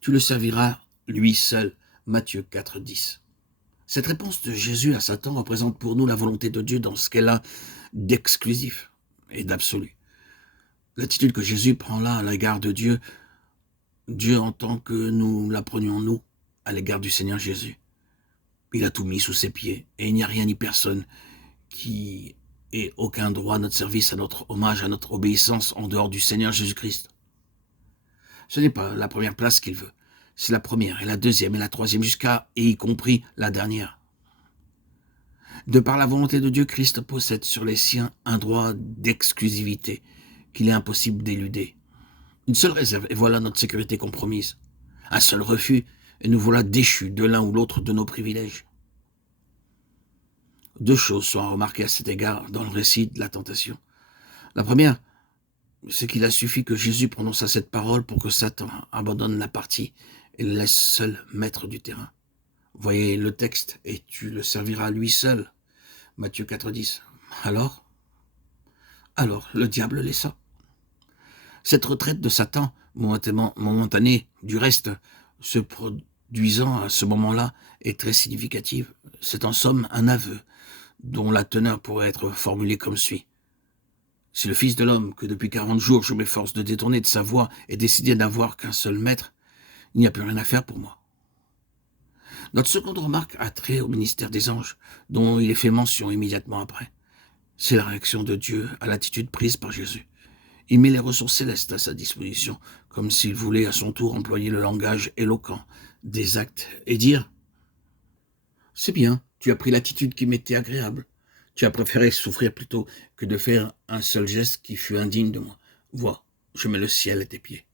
tu le serviras lui seul. Matthieu 4, 10. Cette réponse de Jésus à Satan représente pour nous la volonté de Dieu dans ce qu'elle a d'exclusif et d'absolu. L'attitude que Jésus prend là à l'égard de Dieu, Dieu entend que nous la prenions nous à l'égard du Seigneur Jésus. Il a tout mis sous ses pieds et il n'y a rien ni personne qui ait aucun droit à notre service, à notre hommage, à notre obéissance en dehors du Seigneur Jésus-Christ. Ce n'est pas la première place qu'il veut, c'est la première et la deuxième et la troisième jusqu'à et y compris la dernière. De par la volonté de Dieu, Christ possède sur les siens un droit d'exclusivité qu'il est impossible d'éluder. Une seule réserve, et voilà notre sécurité compromise. Un seul refus, et nous voilà déchus de l'un ou l'autre de nos privilèges. Deux choses sont à remarquer à cet égard dans le récit de la tentation. La première, c'est qu'il a suffi que Jésus prononce cette parole pour que Satan abandonne la partie et le laisse seul maître du terrain. Voyez le texte, et tu le serviras lui seul. Matthieu 4, 10. Alors, le diable laissa. Cette retraite de Satan, momentanée, du reste, se produisant à ce moment-là, est très significative. C'est en somme un aveu, dont la teneur pourrait être formulée comme suit. Si le Fils de l'homme, que depuis 40 jours je m'efforce de détourner de sa voie et décider d'avoir qu'un seul maître, il n'y a plus rien à faire pour moi. Notre seconde remarque a trait au ministère des anges, dont il est fait mention immédiatement après. C'est la réaction de Dieu à l'attitude prise par Jésus. Il met les ressources célestes à sa disposition, comme s'il voulait à son tour employer le langage éloquent des actes et dire « C'est bien, tu as pris l'attitude qui m'était agréable. Tu as préféré souffrir plutôt que de faire un seul geste qui fut indigne de moi. Vois, je mets le ciel à tes pieds. »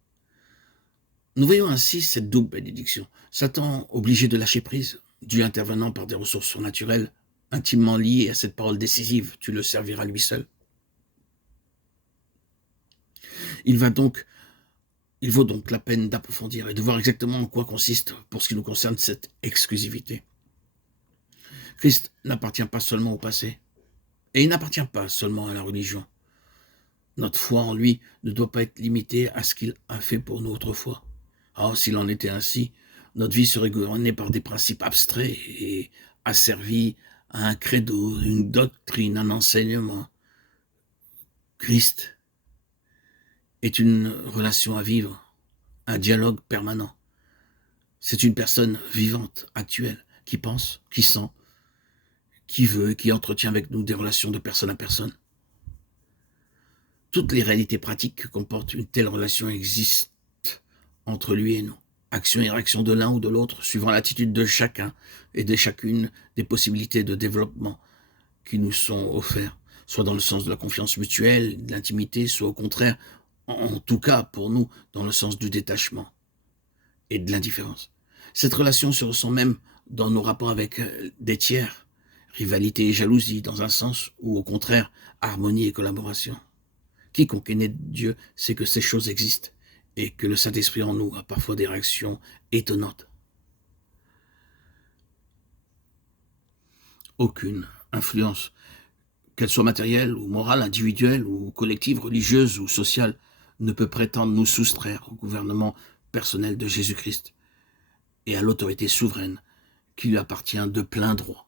Nous voyons ainsi cette double bénédiction. Satan obligé de lâcher prise, Dieu intervenant par des ressources surnaturelles, intimement liées à cette parole décisive, tu le serviras lui seul. Il vaut donc la peine d'approfondir et de voir exactement en quoi consiste, pour ce qui nous concerne, cette exclusivité. Christ n'appartient pas seulement au passé, et il n'appartient pas seulement à la religion. Notre foi en lui ne doit pas être limitée à ce qu'il a fait pour nous autrefois. Or, s'il en était ainsi, notre vie serait gouvernée par des principes abstraits et asservis à un credo, une doctrine, un enseignement. Christ est une relation à vivre, un dialogue permanent. C'est une personne vivante, actuelle, qui pense, qui sent, qui veut et qui entretient avec nous des relations de personne à personne. Toutes les réalités pratiques que comporte une telle relation existent entre lui et nous. Action et réaction de l'un ou de l'autre, suivant l'attitude de chacun et de chacune des possibilités de développement qui nous sont offertes, soit dans le sens de la confiance mutuelle, de l'intimité, soit au contraire, en tout cas pour nous, dans le sens du détachement et de l'indifférence. Cette relation se ressent même dans nos rapports avec des tiers, rivalité et jalousie dans un sens, ou au contraire, harmonie et collaboration. Quiconque est né de Dieu sait que ces choses existent et que le Saint-Esprit en nous a parfois des réactions étonnantes. Aucune influence, qu'elle soit matérielle ou morale, individuelle ou collective, religieuse ou sociale, ne peut prétendre nous soustraire au gouvernement personnel de Jésus-Christ et à l'autorité souveraine qui lui appartient de plein droit.